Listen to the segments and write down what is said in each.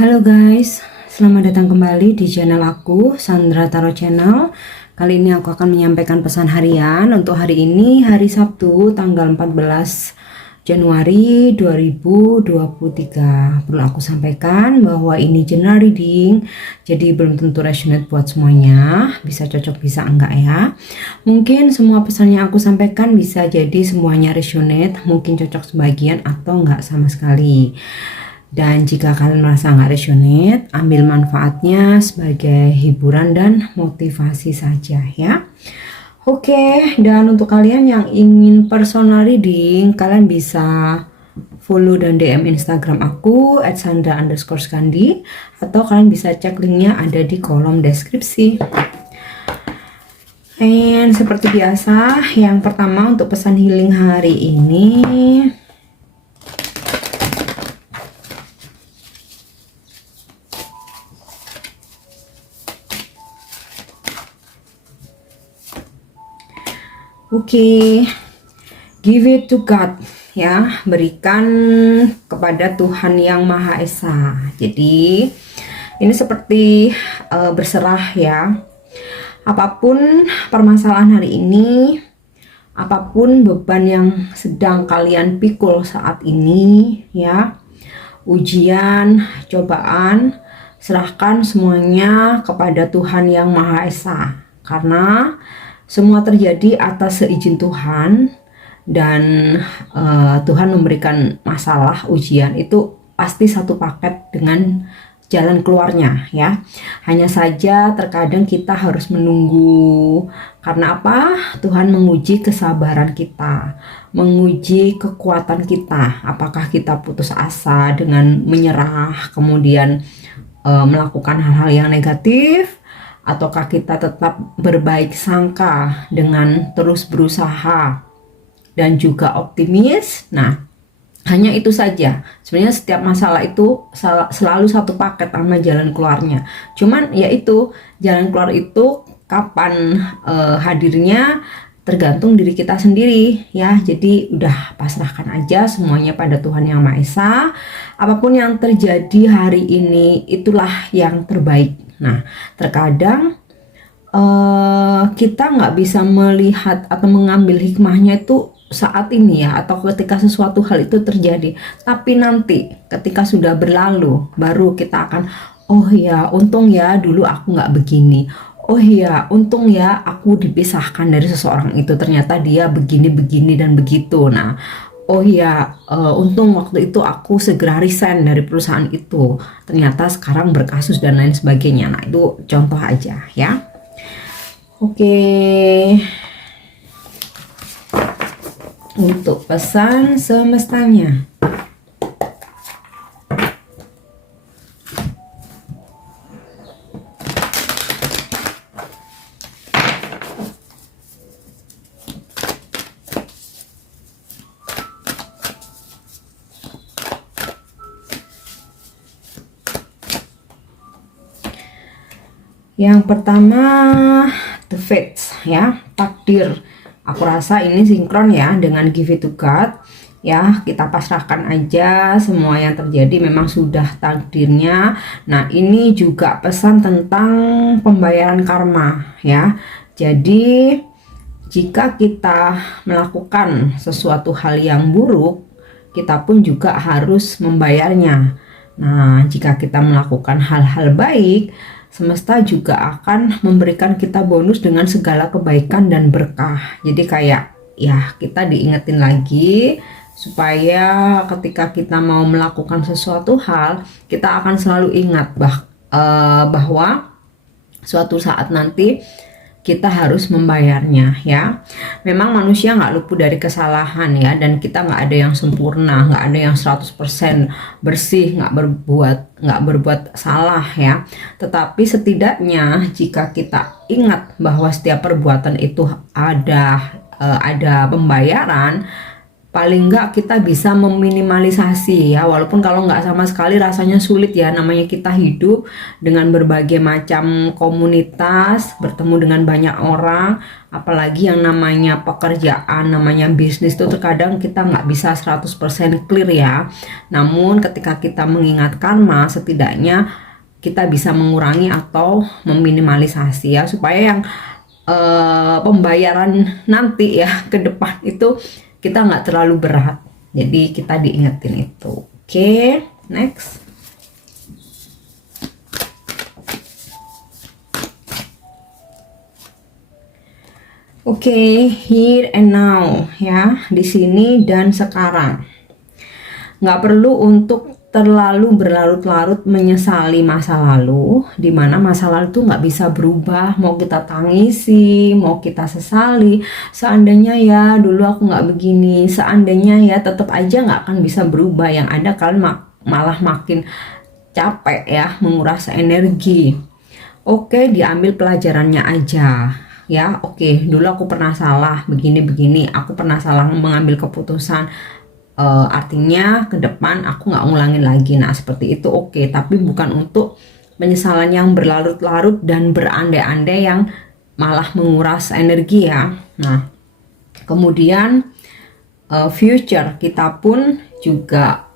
Halo guys, selamat datang kembali di channel aku, Sandra Tarot Channel. Kali ini aku akan menyampaikan pesan harian untuk hari ini, hari Sabtu, tanggal 14 Januari 2023. Perlu aku sampaikan bahwa ini general reading, jadi belum tentu resonate buat semuanya. Bisa cocok, bisa enggak ya. Mungkin semua pesan yang aku sampaikan bisa jadi semuanya resonate, mungkin cocok sebagian atau enggak sama sekali. Dan jika kalian merasa nggak resonate, ambil manfaatnya sebagai hiburan dan motivasi saja ya. Oke, dan untuk kalian yang ingin personal reading, kalian bisa follow dan DM Instagram aku @sandra_skandi, atau kalian bisa cek linknya ada di kolom deskripsi. Dan seperti biasa, yang pertama untuk pesan healing hari ini, oke, give it to God ya, berikan kepada Tuhan yang Maha Esa. Jadi ini seperti berserah ya. Apapun permasalahan hari ini, apapun beban yang sedang kalian pikul saat ini ya, ujian, cobaan, serahkan semuanya kepada Tuhan yang Maha Esa. Karena semua terjadi atas seizin Tuhan, dan Tuhan memberikan masalah, ujian itu pasti satu paket dengan jalan keluarnya ya. Hanya saja terkadang kita harus menunggu. Karena apa? Tuhan menguji kesabaran kita, menguji kekuatan kita. Apakah kita putus asa dengan menyerah, kemudian melakukan hal-hal yang negatif, ataukah kita tetap berbaik sangka dengan terus berusaha dan juga optimis. Nah, hanya itu saja. Sebenarnya setiap masalah itu selalu satu paket sama jalan keluarnya. Cuman yaitu jalan keluar itu kapan hadirnya tergantung diri kita sendiri ya. Jadi udah pasrahkan aja semuanya pada Tuhan yang Maha Esa. Apapun yang terjadi hari ini itulah yang terbaik. Nah, terkadang kita nggak bisa melihat atau mengambil hikmahnya itu saat ini ya, atau ketika sesuatu hal itu terjadi. Tapi nanti ketika sudah berlalu, baru kita akan, oh ya, untung ya dulu aku nggak begini. Oh ya, untung ya aku dipisahkan dari seseorang itu. Ternyata dia begini dan begitu. Nah, oh ya, untung waktu itu aku segera resign dari perusahaan itu. Ternyata sekarang berkasus dan lain sebagainya. Nah, itu contoh aja ya. Oke. Untuk pesan semestanya. Yang pertama, the fates ya, takdir. Aku rasa ini sinkron ya dengan give it to God ya. Kita pasrahkan aja semua yang terjadi, memang sudah takdirnya. Nah, ini juga pesan tentang pembayaran karma ya. Jadi jika kita melakukan sesuatu hal yang buruk, kita pun juga harus membayarnya. Nah, jika kita melakukan hal-hal baik, semesta juga akan memberikan kita bonus dengan segala kebaikan dan berkah. Jadi kayak ya, kita diingetin lagi supaya ketika kita mau melakukan sesuatu hal, kita akan selalu ingat bahwa suatu saat nanti kita harus membayarnya ya. Memang manusia nggak luput dari kesalahan ya, dan kita nggak ada yang sempurna, nggak ada yang 100% bersih, nggak berbuat salah ya. Tetapi setidaknya jika kita ingat bahwa setiap perbuatan itu ada pembayaran, paling nggak kita bisa meminimalisasi ya, walaupun kalau nggak sama sekali rasanya sulit ya, namanya kita hidup dengan berbagai macam komunitas, bertemu dengan banyak orang, apalagi yang namanya pekerjaan, namanya bisnis itu terkadang kita nggak bisa 100% clear ya. Namun ketika kita mengingat karma, setidaknya kita bisa mengurangi atau meminimalisasi ya, supaya yang pembayaran nanti ya ke depan itu kita nggak terlalu berat, jadi kita diingetin itu. Oke, next. Oke, here and now ya, di sini dan sekarang. Nggak perlu untuk terlalu berlarut-larut menyesali masa lalu, dimana masa lalu tuh nggak bisa berubah, mau kita tangisi, mau kita sesali, seandainya ya dulu aku nggak begini, seandainya ya, tetap aja nggak akan bisa berubah. Yang ada kalian malah makin capek ya, menguras energi. Oke, diambil pelajarannya aja ya. Oke, dulu aku pernah salah begini-begini, aku pernah salah mengambil keputusan, artinya ke depan aku nggak ngulangin lagi. Nah seperti itu oke, tapi bukan untuk penyesalan yang berlarut-larut dan berandai-andai yang malah menguras energi ya. Nah kemudian future kita pun juga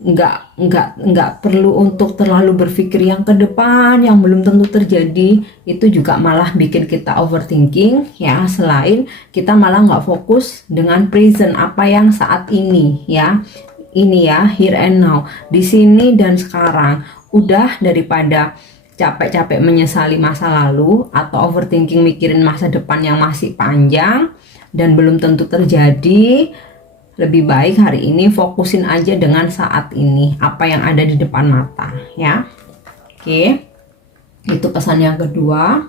nggak perlu untuk terlalu berpikir yang ke depan yang belum tentu terjadi, itu juga malah bikin kita overthinking ya. Selain kita malah nggak fokus dengan present, apa yang saat ini ya, ini ya, here and now, di sini dan sekarang. Udah, daripada capek-capek menyesali masa lalu atau overthinking mikirin masa depan yang masih panjang dan belum tentu terjadi, lebih baik hari ini fokusin aja dengan saat ini, apa yang ada di depan mata ya. Oke, itu pesan yang kedua.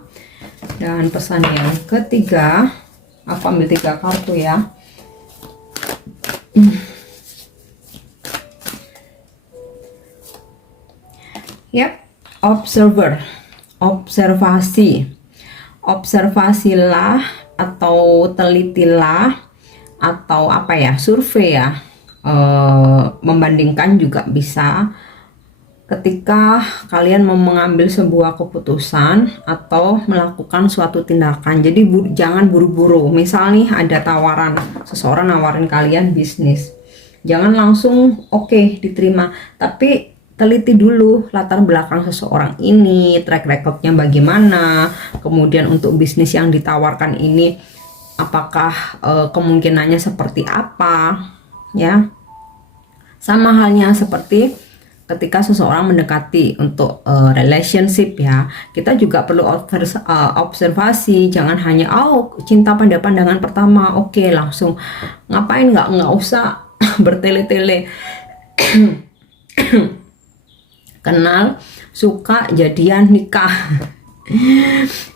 Dan pesan yang ketiga, aku ambil 3 kartu ya. Yap, observer, observasilah atau telitilah atau apa ya, survei ya, membandingkan juga bisa ketika kalian mau mengambil sebuah keputusan atau melakukan suatu tindakan. Jadi jangan buru-buru. Misal nih ada tawaran, seseorang nawarin kalian bisnis, jangan langsung oke, diterima, tapi teliti dulu latar belakang seseorang ini, track recordnya bagaimana, kemudian untuk bisnis yang ditawarkan ini apakah kemungkinannya seperti apa ya. Sama halnya seperti ketika seseorang mendekati untuk relationship ya, kita juga perlu observasi. Jangan hanya cinta pada pandangan pertama, oke langsung, ngapain, nggak usah bertele-tele. Kenal, suka, jadian, nikah.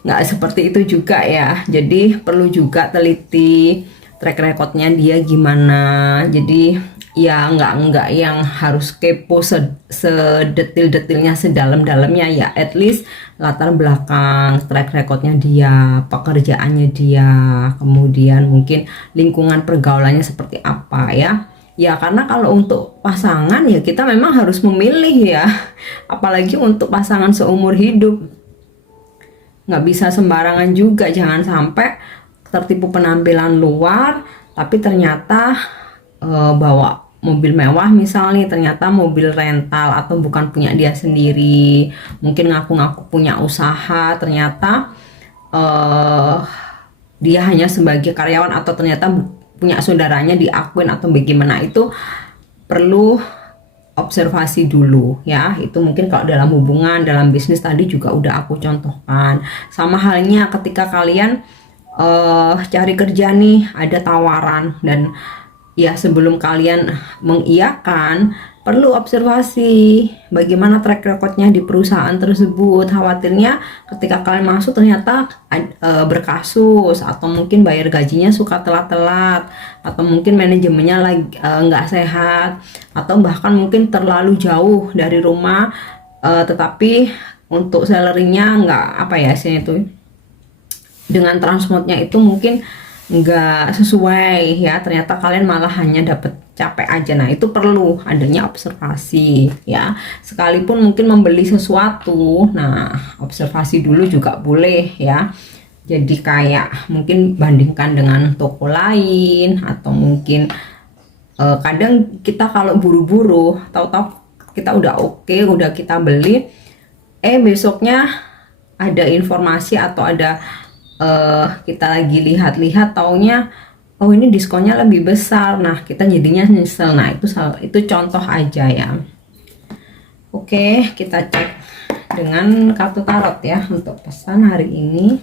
Nggak seperti itu juga ya. Jadi perlu juga teliti track recordnya dia gimana. Jadi ya nggak yang harus kepo sedetil-detilnya, sedalam-dalamnya ya. At least latar belakang, track recordnya dia, pekerjaannya dia, kemudian mungkin lingkungan pergaulannya seperti apa ya. Ya karena kalau untuk pasangan ya kita memang harus memilih ya, apalagi untuk pasangan seumur hidup. Nggak bisa sembarangan juga, jangan sampai tertipu penampilan luar tapi ternyata bawa mobil mewah misalnya, ternyata mobil rental atau bukan punya dia sendiri. Mungkin ngaku-ngaku punya usaha, ternyata dia hanya sebagai karyawan, atau ternyata punya saudaranya diakuin atau bagaimana. Itu perlu observasi dulu ya. Itu mungkin kalau dalam hubungan, dalam bisnis tadi juga udah aku contohkan. Sama halnya ketika kalian cari kerja nih, ada tawaran, dan ya sebelum kalian mengiyakan perlu observasi bagaimana track recordnya di perusahaan tersebut. Khawatirnya ketika kalian masuk ternyata berkasus, atau mungkin bayar gajinya suka telat-telat, atau mungkin manajemennya lagi nggak sehat, atau bahkan mungkin terlalu jauh dari rumah, tetapi untuk salary-nya nggak apa ya sih itu, dengan transportnya itu mungkin nggak sesuai ya, ternyata kalian malah hanya dapat capek aja. Nah itu perlu adanya observasi ya, sekalipun mungkin membeli sesuatu, nah observasi dulu juga boleh ya. Jadi kayak mungkin bandingkan dengan toko lain, atau mungkin kadang kita kalau buru-buru tahu-tahu kita udah oke, udah kita beli, besoknya ada informasi atau ada kita lagi lihat-lihat, taunya oh ini diskonnya lebih besar, nah kita jadinya nyesel. Nah itu contoh aja ya. Oke, kita cek dengan kartu tarot ya untuk pesan hari ini.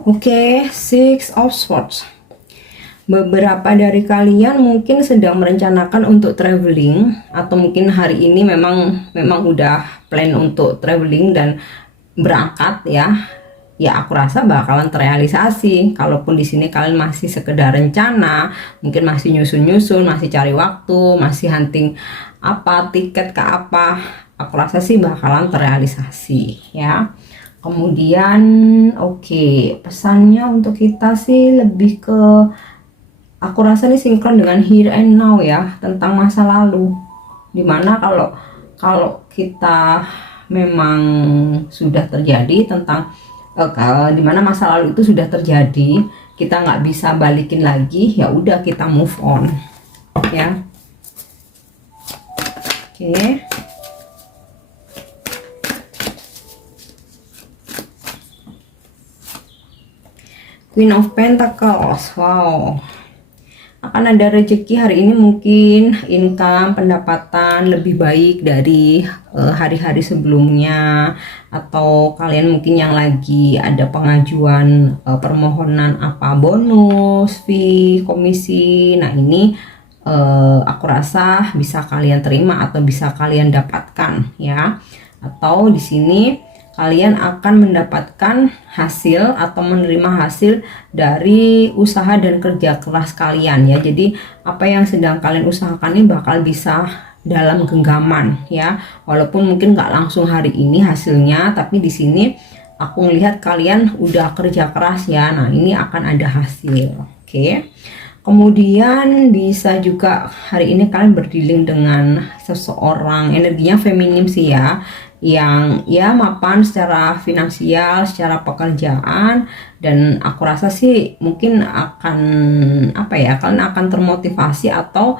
Oke, Six of Swords. Beberapa dari kalian mungkin sedang merencanakan untuk traveling, atau mungkin hari ini memang udah plan untuk traveling dan berangkat ya. Ya aku rasa bakalan terrealisasi. Kalaupun di sini kalian masih sekedar rencana, mungkin masih nyusun-nyusun, masih cari waktu, masih hunting apa tiket ke apa, aku rasa sih bakalan terrealisasi ya. Kemudian oke, pesannya untuk kita sih lebih ke, aku rasa ini sinkron dengan here and now ya, tentang masa lalu. Dimana kalau kita memang sudah terjadi tentang dimana masa lalu itu sudah terjadi, kita nggak bisa balikin lagi, ya udah kita move on ya. Oke. Queen of Pentacles. Wow, akan ada rezeki hari ini, mungkin income, pendapatan lebih baik dari hari-hari sebelumnya, atau kalian mungkin yang lagi ada pengajuan permohonan apa bonus, fee, komisi. Nah ini aku rasa bisa kalian terima atau bisa kalian dapatkan ya. Atau di sini kalian akan mendapatkan hasil atau menerima hasil dari usaha dan kerja keras kalian ya. Jadi apa yang sedang kalian usahakan ini bakal bisa dalam genggaman ya. Walaupun mungkin nggak langsung hari ini hasilnya, tapi di sini aku melihat kalian udah kerja keras ya. Nah ini akan ada hasil. Oke. Kemudian bisa juga hari ini kalian berdealing dengan seseorang, energinya feminim sih ya, yang ya mapan secara finansial, secara pekerjaan, dan aku rasa sih mungkin akan apa ya, kalian akan termotivasi atau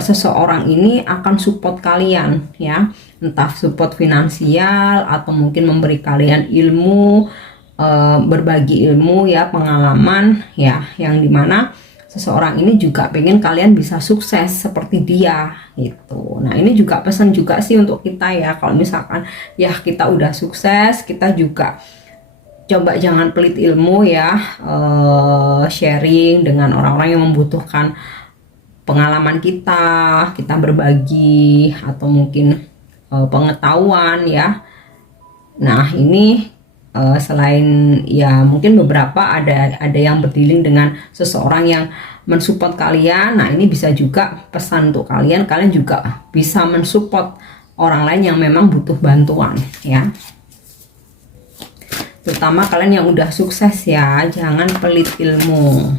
seseorang ini akan support kalian ya, entah support finansial atau mungkin memberi kalian ilmu, berbagi ilmu ya, pengalaman ya, yang dimana seseorang ini juga pengen kalian bisa sukses seperti dia gitu. Nah ini juga pesan juga sih untuk kita ya, kalau misalkan ya kita udah sukses, kita juga coba jangan pelit ilmu ya, sharing dengan orang-orang yang membutuhkan pengalaman kita berbagi atau mungkin pengetahuan ya. Nah ini selain ya mungkin beberapa ada yang berdealing dengan seseorang yang mensupport kalian. Nah ini bisa juga pesan untuk kalian juga bisa mensupport orang lain yang memang butuh bantuan ya, terutama kalian yang udah sukses ya, jangan pelit ilmu.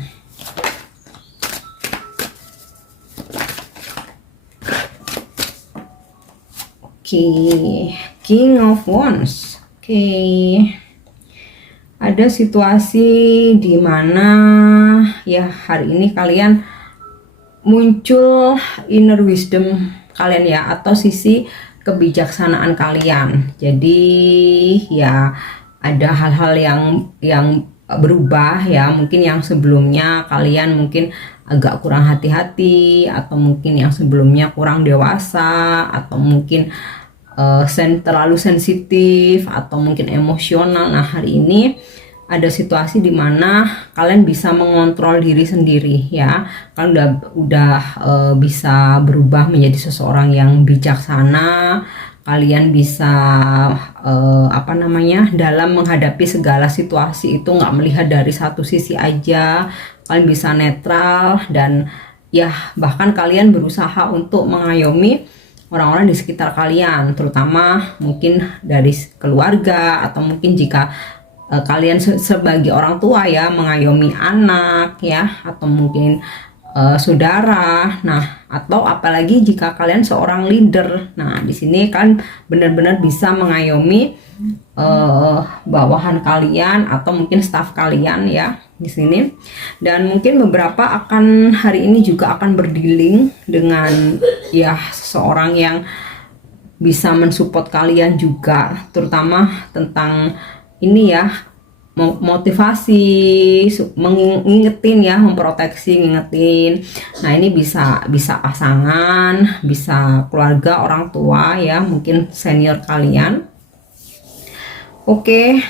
Oke, King of Wands. Oke, ada situasi di mana ya hari ini kalian muncul inner wisdom kalian ya, atau sisi kebijaksanaan kalian. Jadi ya ada hal-hal yang berubah ya, mungkin yang sebelumnya kalian mungkin agak kurang hati-hati, atau mungkin yang sebelumnya kurang dewasa, atau mungkin terlalu sensitif, atau mungkin emosional. Nah hari ini ada situasi di mana kalian bisa mengontrol diri sendiri ya, kalian udah bisa berubah menjadi seseorang yang bijaksana. Kalian bisa apa namanya, dalam menghadapi segala situasi itu nggak melihat dari satu sisi aja. Kalian bisa netral dan ya bahkan kalian berusaha untuk mengayomi orang-orang di sekitar kalian, terutama mungkin dari keluarga, atau mungkin jika kalian sebagai orang tua ya, mengayomi anak ya, atau mungkin saudara. Nah, atau apalagi jika kalian seorang leader. Nah, di sini kan benar-benar bisa mengayomi bawahan kalian atau mungkin staff kalian ya di sini. Dan mungkin beberapa akan hari ini juga akan berdealing dengan ya seseorang yang bisa mensupport kalian juga, terutama tentang ini ya, motivasi, mengingetin ya, memproteksi, ngingetin. Nah, ini bisa pasangan, bisa keluarga, orang tua ya, mungkin senior kalian. Oke.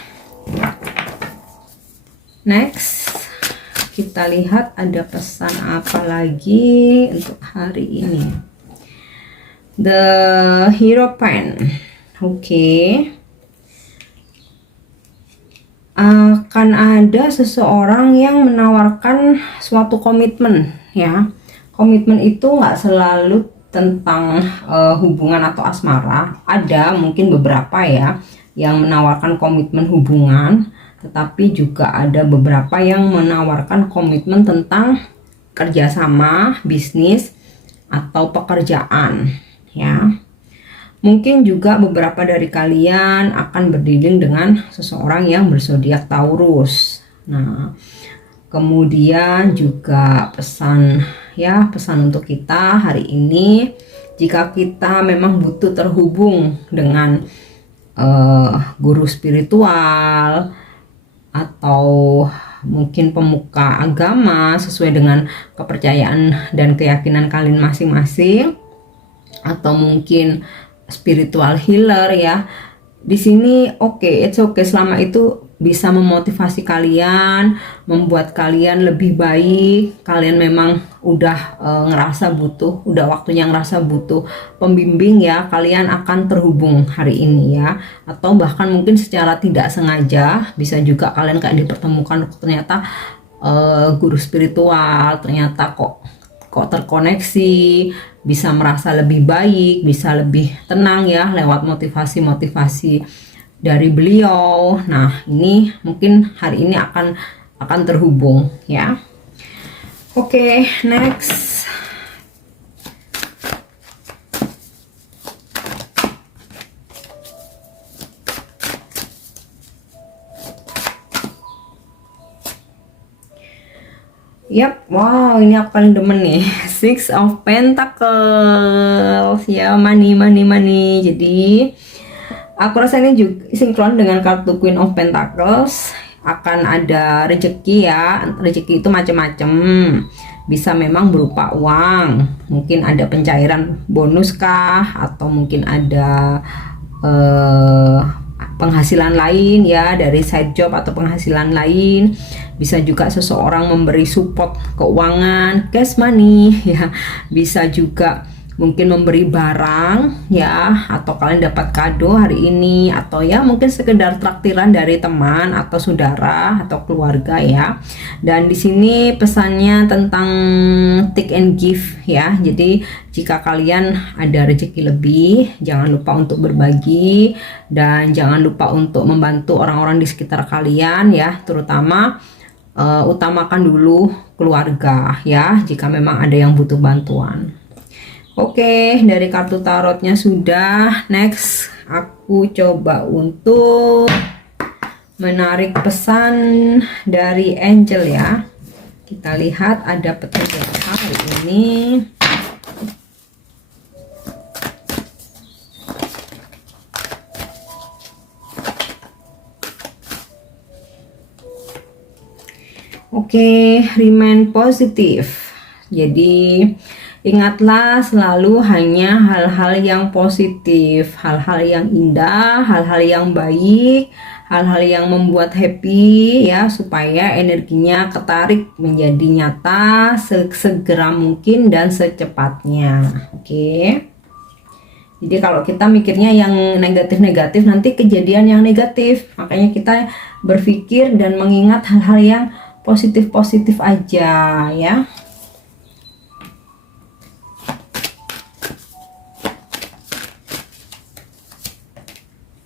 Next, kita lihat ada pesan apa lagi untuk hari ini. The Hierophant. Oke. Akan ada seseorang yang menawarkan suatu komitmen ya. Komitmen itu nggak selalu tentang hubungan atau asmara. Ada mungkin beberapa ya yang menawarkan komitmen hubungan, tetapi juga ada beberapa yang menawarkan komitmen tentang kerjasama, bisnis, atau pekerjaan ya. Mungkin juga beberapa dari kalian akan berdilin dengan seseorang yang berzodiak Taurus. Nah, kemudian juga pesan untuk kita hari ini, jika kita memang butuh terhubung dengan guru spiritual atau mungkin pemuka agama sesuai dengan kepercayaan dan keyakinan kalian masing-masing, atau mungkin spiritual healer ya, di sini it's okay selama itu bisa memotivasi kalian, membuat kalian lebih baik. Kalian memang udah ngerasa butuh, udah waktunya ngerasa butuh pembimbing ya, kalian akan terhubung hari ini ya. Atau bahkan mungkin secara tidak sengaja bisa juga kalian kayak dipertemukan, ternyata guru spiritual ternyata kok terkoneksi, bisa merasa lebih baik, bisa lebih tenang ya lewat motivasi dari beliau. Nah, ini mungkin hari ini akan terhubung ya. Oke, next. Yap, wow, ini aku paling demen nih. Six of Pentacles ya, money. Jadi aku rasa ini juga sinkron dengan kartu Queen of Pentacles. Akan ada rezeki ya. Rezeki itu macam-macam. Bisa memang berupa uang, mungkin ada pencairan bonus kah, atau mungkin ada penghasilan lain ya, dari side job atau penghasilan lain. Bisa juga seseorang memberi support keuangan, cash money ya. Bisa juga mungkin memberi barang ya, atau kalian dapat kado hari ini, atau ya mungkin sekedar traktiran dari teman atau saudara atau keluarga ya. Dan di sini pesannya tentang take and give ya. Jadi jika kalian ada rezeki lebih, jangan lupa untuk berbagi, dan jangan lupa untuk membantu orang-orang di sekitar kalian ya, terutama utamakan dulu keluarga ya, jika memang ada yang butuh bantuan. Oke, dari kartu tarotnya sudah. Next, aku coba untuk menarik pesan dari angel ya. Kita lihat ada petunjuk hari ini. Oke, remain positif. Jadi ingatlah selalu hanya hal-hal yang positif, hal-hal yang indah, hal-hal yang baik, hal-hal yang membuat happy ya, supaya energinya ketarik menjadi nyata segera mungkin dan secepatnya. Oke. Jadi kalau kita mikirnya yang negatif-negatif, nanti kejadian yang negatif. Makanya kita berpikir dan mengingat hal-hal yang positif-positif aja ya.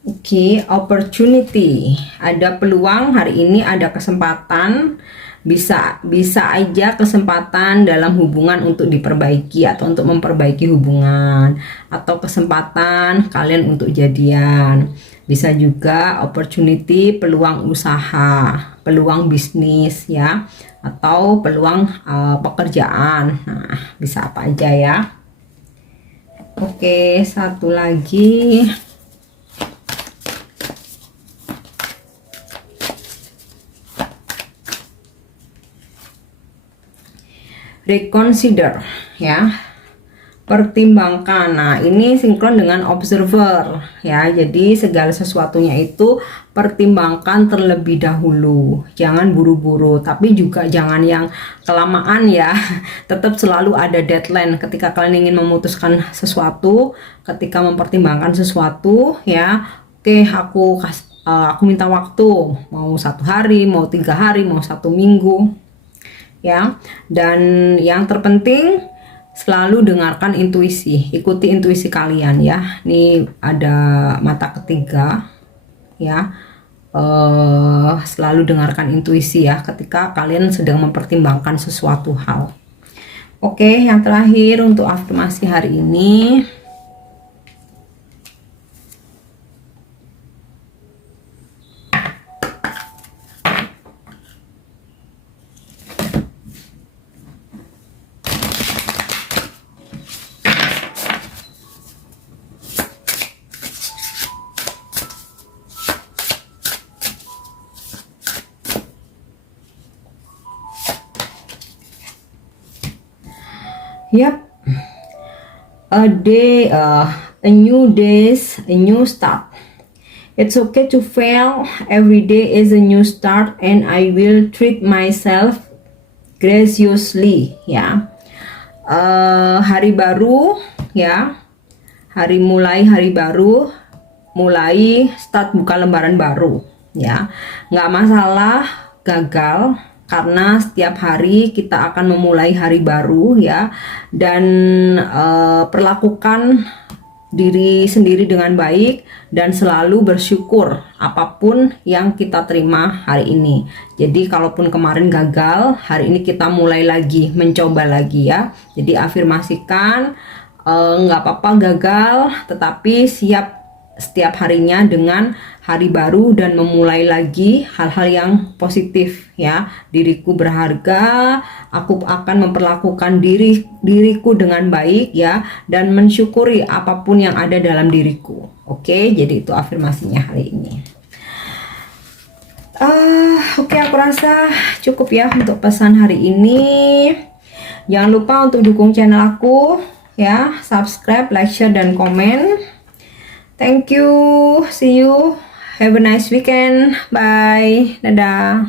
Oke, opportunity. Ada peluang hari ini, ada kesempatan. Bisa aja kesempatan dalam hubungan untuk diperbaiki atau untuk memperbaiki hubungan, atau kesempatan kalian untuk jadian. Bisa juga opportunity, peluang usaha, peluang bisnis ya, atau peluang pekerjaan. Nah, bisa apa aja ya. Oke, satu lagi. Reconsider ya, pertimbangkan. Nah, ini sinkron dengan observer ya, jadi segala sesuatunya itu pertimbangkan terlebih dahulu, jangan buru-buru, tapi juga jangan yang kelamaan ya. Tetap selalu ada deadline ketika kalian ingin memutuskan sesuatu, ketika mempertimbangkan sesuatu ya. Oke, aku minta waktu, mau 1 hari, mau 3 hari, mau 1 minggu ya. Dan yang terpenting selalu dengarkan intuisi, ikuti intuisi kalian ya. Ini ada mata ketiga ya, selalu dengarkan intuisi ya ketika kalian sedang mempertimbangkan sesuatu hal. Oke, yang terakhir untuk afirmasi hari ini. Yep, a day, a new days, a new start. It's okay to fail. Every day is a new start, and I will treat myself graciously. Ya, hari baru, ya, hari baru, mulai start, buka lembaran baru. Ya, nggak masalah gagal, karena setiap hari kita akan memulai hari baru ya. Dan perlakukan diri sendiri dengan baik dan selalu bersyukur apapun yang kita terima hari ini. Jadi kalaupun kemarin gagal, hari ini kita mulai lagi, mencoba lagi ya. Jadi afirmasikan, nggak apa-apa gagal, tetapi siap setiap harinya dengan hari baru dan memulai lagi hal-hal yang positif ya. Diriku berharga, aku akan memperlakukan diriku dengan baik ya, dan mensyukuri apapun yang ada dalam diriku. Oke, jadi itu afirmasinya hari ini. Oke, aku rasa cukup ya untuk pesan hari ini. Jangan lupa untuk dukung channel aku ya, subscribe, like, share, dan komen. Thank you, see you, have a nice weekend, bye, dadah.